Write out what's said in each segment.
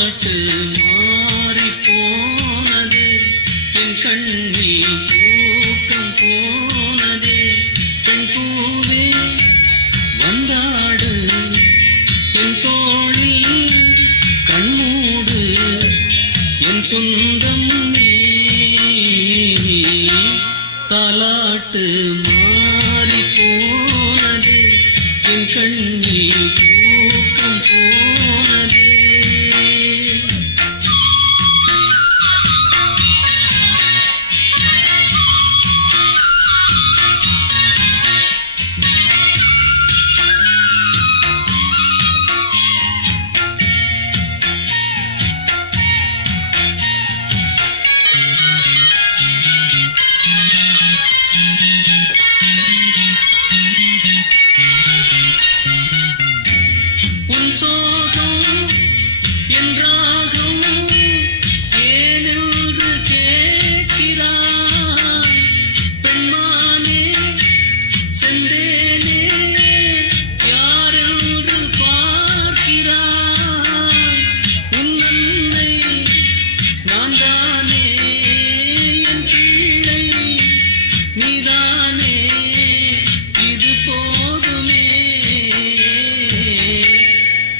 தாலாட்டு மாறி போனது என் கண்ணில் தூக்கம் போனது பெண் பூவே வந்தாடு என் தோளில் கண்மூடு என் சொந்தம் நீ தாலாட்டு மாறி போனது என் கண்ணில் தூக்கம் போனது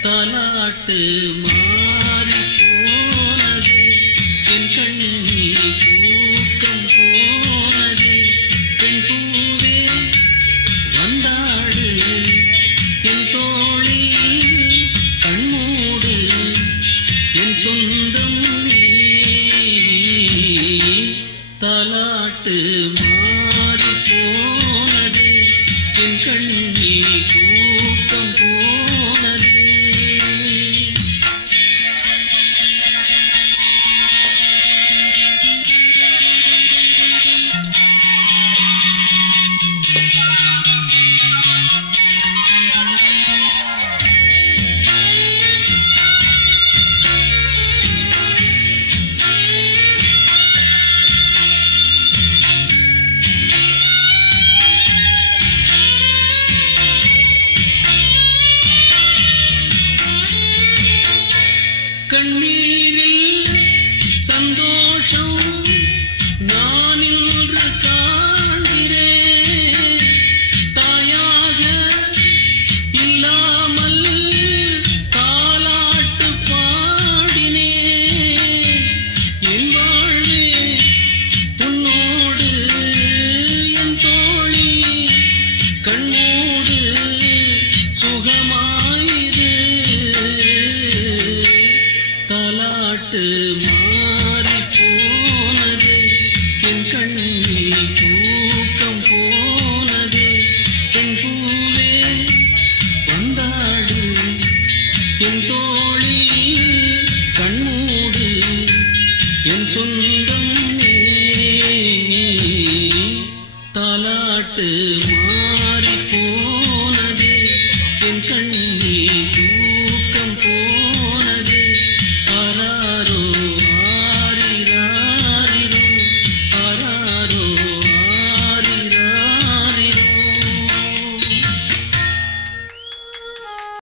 தாலாட்டு மாறி போனது என் கண்ணில் தூக்கம் போனது பெண் பூவே வந்தாடு என் தோளில் கண்மூடு என் சொந்தம் நீ தாலாட்டு மாறி போனது என் கண்ணில் தூக்கம் போனது கண்ணீரில் சந்தோஷம் நான் இன்று காண்கிறேன் தாயாக இல்லாமல் தாலாட்டு பாடினேன் என் வாழ்வே உன்னோடு என் தோழி கண்ணோடு சுகமாயிரு தாலாட்டு மாறி போனது என் கண்ணில் தூக்கம் போனது பெண் பூவே வந்தாடு என் தோளில் கண்மூடு என் சொந்த